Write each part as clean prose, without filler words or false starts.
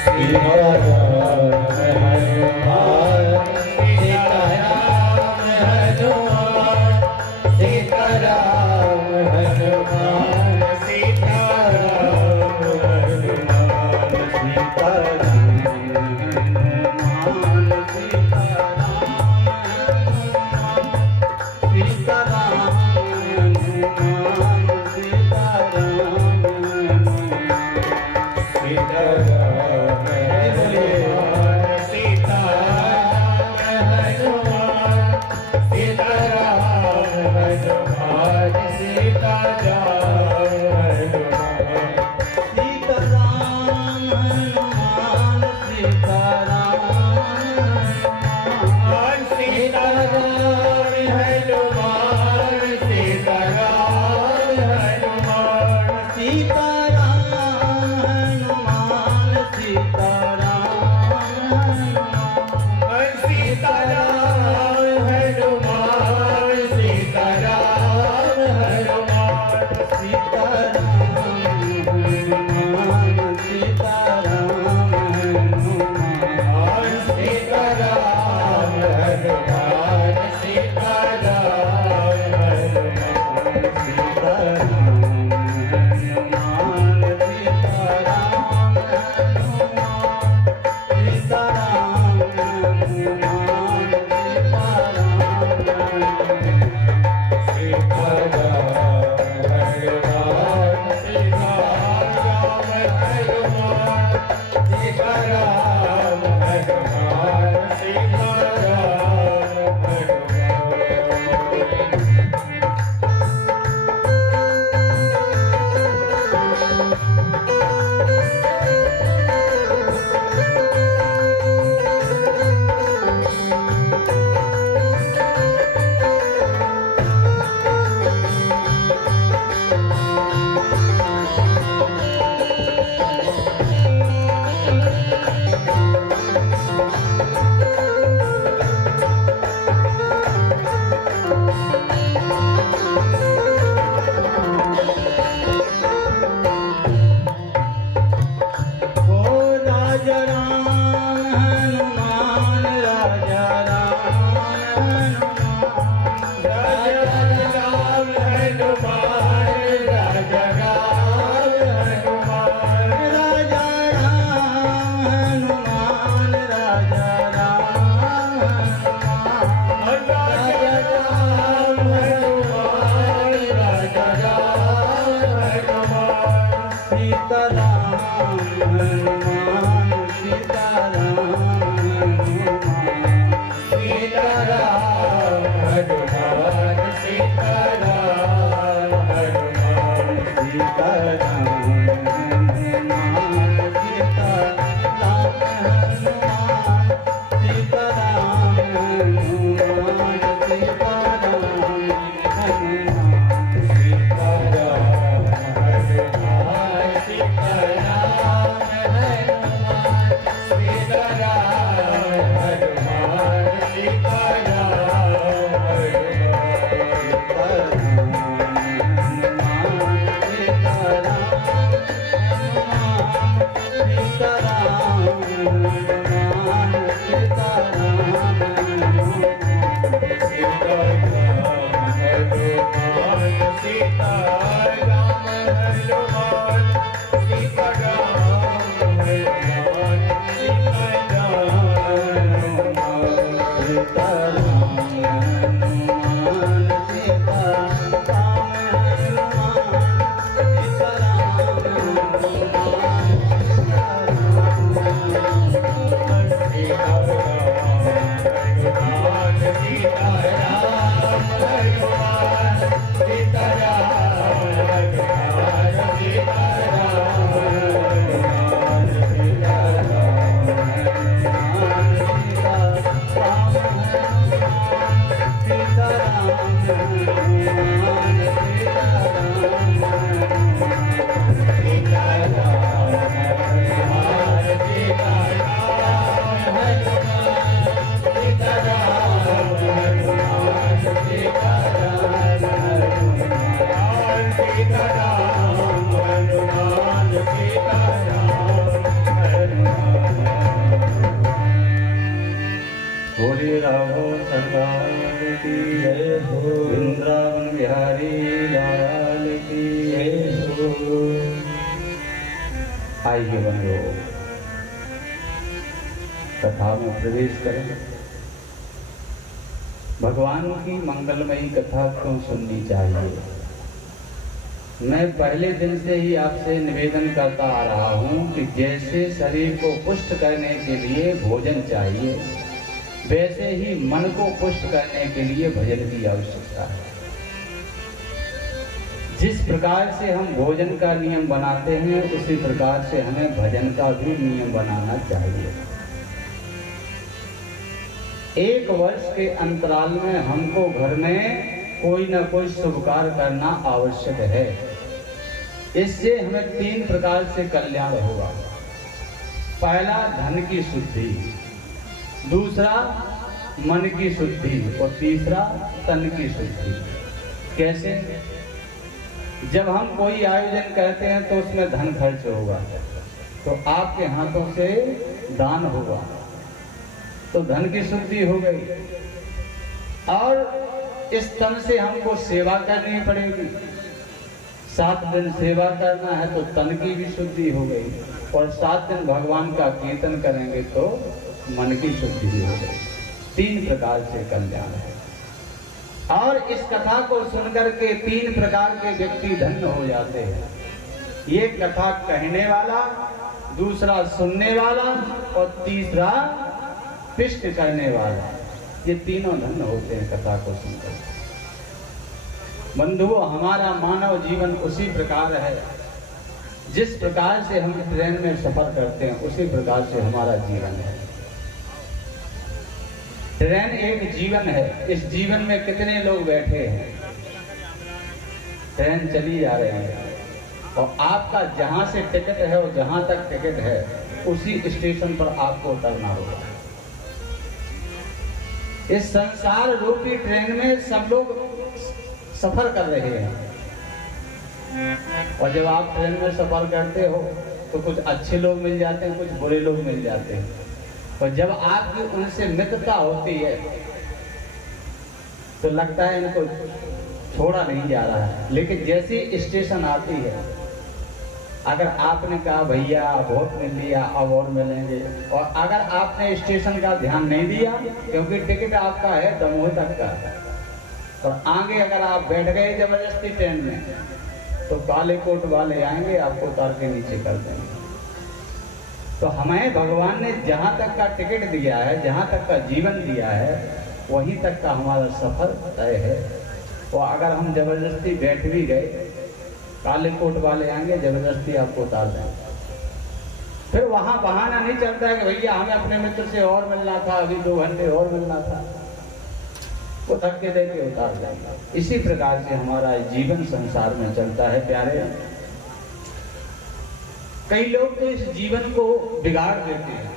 सीताराम हनुमान आइए बंधुओं, कथा में प्रवेश करें। भगवान की मंगलमयी कथा क्यों सुननी चाहिए? मैं पहले दिन से ही आपसे निवेदन करता आ रहा हूं कि जैसे शरीर को पुष्ट करने के लिए भोजन चाहिए, वैसे ही मन को पुष्ट करने के लिए भजन की आवश्यकता है। जिस प्रकार से हम भोजन का नियम बनाते हैं, उसी प्रकार से हमें भजन का भी नियम बनाना चाहिए। एक वर्ष के अंतराल में हमको घर में कोई ना कोई शुभ कार्य करना आवश्यक है। इससे हमें 3 प्रकार से कल्याण होगा। पहला, धन की शुद्धि, दूसरा मन की शुद्धि और तीसरा तन की शुद्धि। कैसे? जब हम कोई आयोजन करते हैं तो उसमें धन खर्च होगा, तो आपके हाथों से दान होगा, तो धन की शुद्धि हो गई। और इस तन से हमको सेवा करनी पड़ेगी। 7 दिन सेवा करना है तो तन की भी शुद्धि हो गई, और 7 दिन भगवान का कीर्तन करेंगे तो मन की शुद्धि हो गई। 3 प्रकार से कल्याण है। और इस कथा को सुनकर के 3 प्रकार के व्यक्ति धन्य हो जाते हैं। ये कथा कहने वाला, दूसरा सुनने वाला और तीसरा पिष्ट करने वाला। ये तीनों धन्य होते हैं कथा को सुनकर। बंधुओं, हमारा मानव जीवन उसी प्रकार है। जिस प्रकार से हम ट्रेन में सफर करते हैं, उसी प्रकार से हमारा जीवन है। ट्रेन एक जीवन है। इस जीवन में कितने लोग बैठे हैं? ट्रेन चली जा रही है, और आपका जहां से टिकट है और जहां तक टिकट है, उसी स्टेशन पर आपको उतरना होगा। इस संसार रूपी ट्रेन में सब लोग सफर कर रहे हैं, और जब आप ट्रेन में सफर करते हो तो कुछ अच्छे लोग मिल जाते हैं, कुछ बुरे लोग मिल जाते हैं। और जब आपकी उनसे मित्रता होती है तो लगता है इनको छोड़ा नहीं जा रहा है। लेकिन जैसी स्टेशन आती है, अगर आपने कहा भैया बहुत मिल लिया, अब और मिलेंगे, और अगर आपने स्टेशन का ध्यान नहीं दिया, क्योंकि टिकट आपका है दमोह तक का, और आगे अगर आप बैठ गए जबरदस्ती ट्रेन में, तो काले कोट वाले आएंगे, आपको उतार के नीचे कर देंगे। तो हमें भगवान ने जहाँ तक का टिकट दिया है, जहाँ तक का जीवन दिया है, वहीं तक का हमारा सफर तय है। और अगर हम जबरदस्ती बैठ भी गए, काले कोट वाले आएंगे, जबरदस्ती आपको उतार देंगे। फिर वहाँ बहाना नहीं चलता है कि भैया हमें अपने मित्र से और मिलना था, अभी 2 घंटे और मिलना था, वो धक्के दे के उतार देंगे। इसी प्रकार से हमारा जीवन संसार में चलता है प्यारे। कई लोग तो इस जीवन को बिगाड़ देते हैं,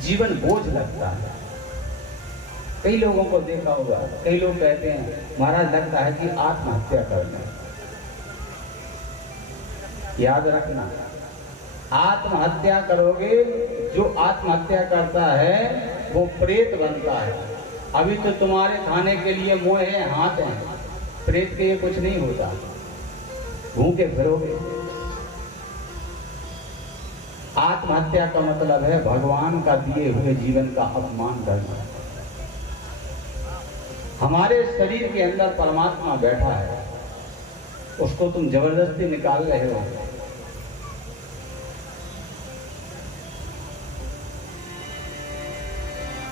जीवन बोझ लगता है। कई लोगों को देखा होगा, कई लोग कहते हैं महाराज लगता है कि आत्महत्या कर लें। याद रखना, आत्महत्या करोगे, जो आत्महत्या करता है वो प्रेत बनता है। अभी तो तुम्हारे खाने के लिए मुंह है, हाथ हैं, प्रेत के लिए कुछ नहीं होता, भूखे फिरोगे। आत्महत्या का मतलब है भगवान का दिए हुए जीवन का अपमान करना। हमारे शरीर के अंदर परमात्मा बैठा है, उसको तुम जबरदस्ती निकाल रहे हो।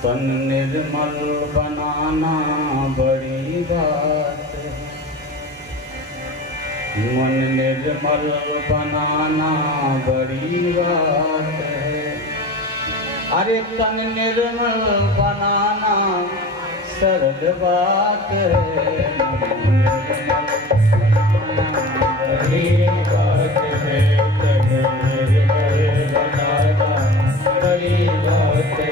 तन निर्मल बनाना बड़ी बात है, मन निर्मल बनाना बड़ी बात है। अरे तन निर्मल बनाना सरल बात है, बड़ी बात है। तन निर्मल बनाना बड़ी बात है,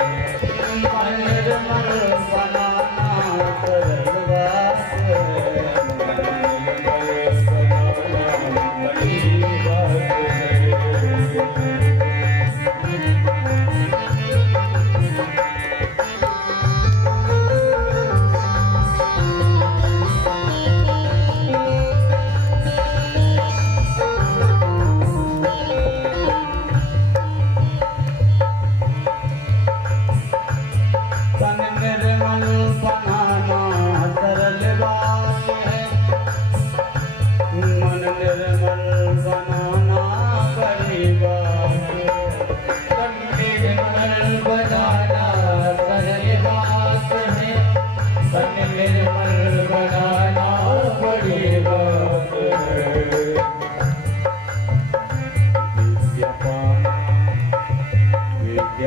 मन निर्मल बनाना सरल बात है।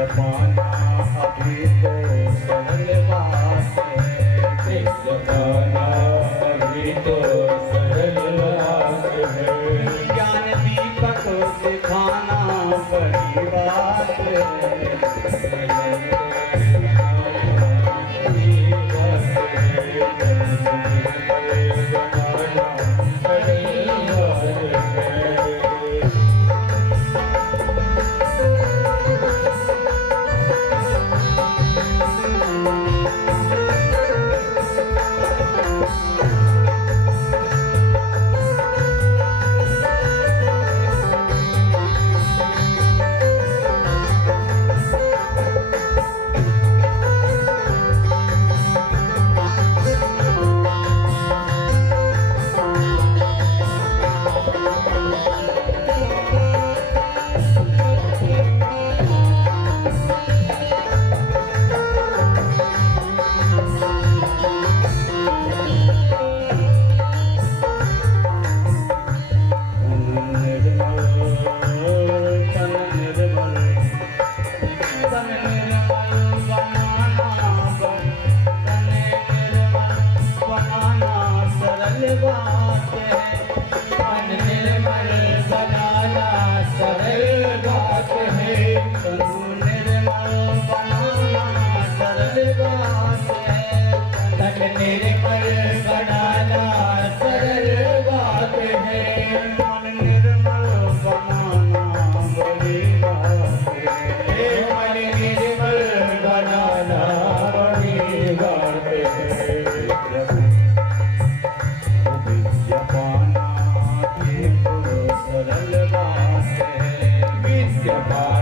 विद्या पाना अभी तो सरल बात है, विद्या पाना अभी तो सरल बात है, ज्ञान दीपक दिखाना बड़ी बात है। विद्या पाना